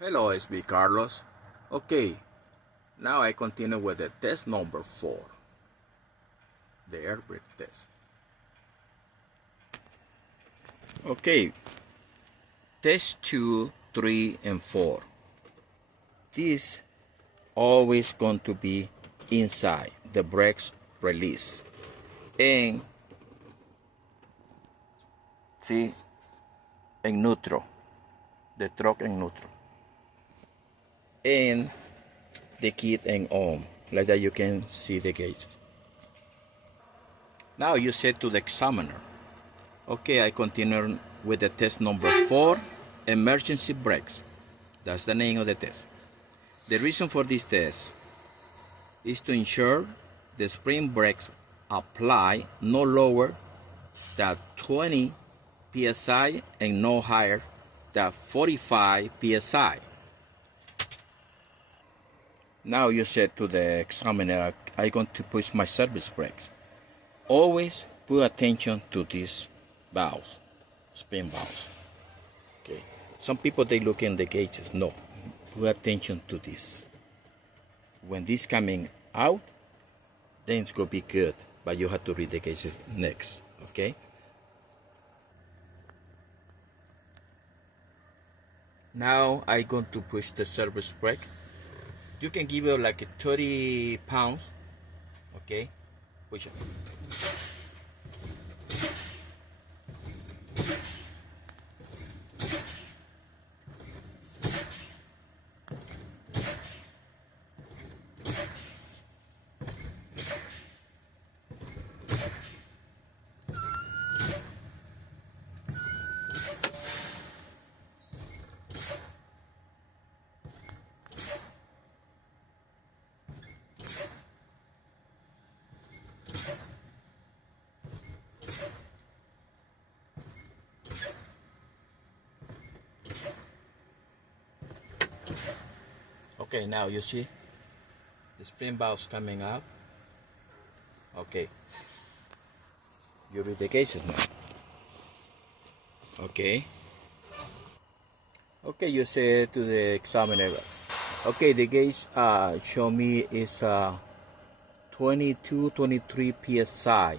Hello, it's me, Carlos. Okay, now I continue with the test number 4, the air brake test. Okay, test 2, 3, and 4. This always going to be inside the brakes release. And see, en neutral, the truck en neutral. And the kit and on, like that you can see the gauges. Now you say to the examiner, okay, I continue with the test number 4, emergency brakes. That's the name of the test. The reason for this test is to ensure the spring brakes apply no lower than 20 psi and no higher than 45 psi. Now you said to the examiner, I'm going to push my service brakes. Always pay attention to these valves, spin valves. Okay. Some people they look in the gauges. No, pay attention to this. When this coming out, then it's gonna be good. But you have to read the gauges next. Okay. Now I'm going to push the service brake. You can give it like 30 pounds. Okay. Push it. Okay, now you see the spring valves coming out. Okay, you read the gauges now. Okay. Okay, you say to the examiner, okay, the gauge show me is 22, 23 psi.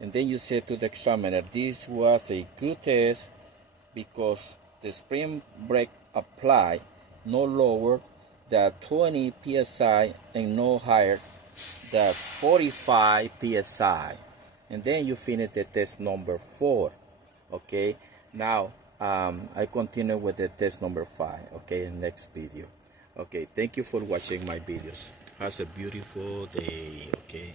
And then you say to the examiner, this was a good test because the spring brake apply no lower than 20 psi and no higher than 45 psi. And then you finish the test number 4. Okay, now I continue with the test number 5. Okay, next video. Okay, thank you for watching my videos. Have a beautiful day. Okay.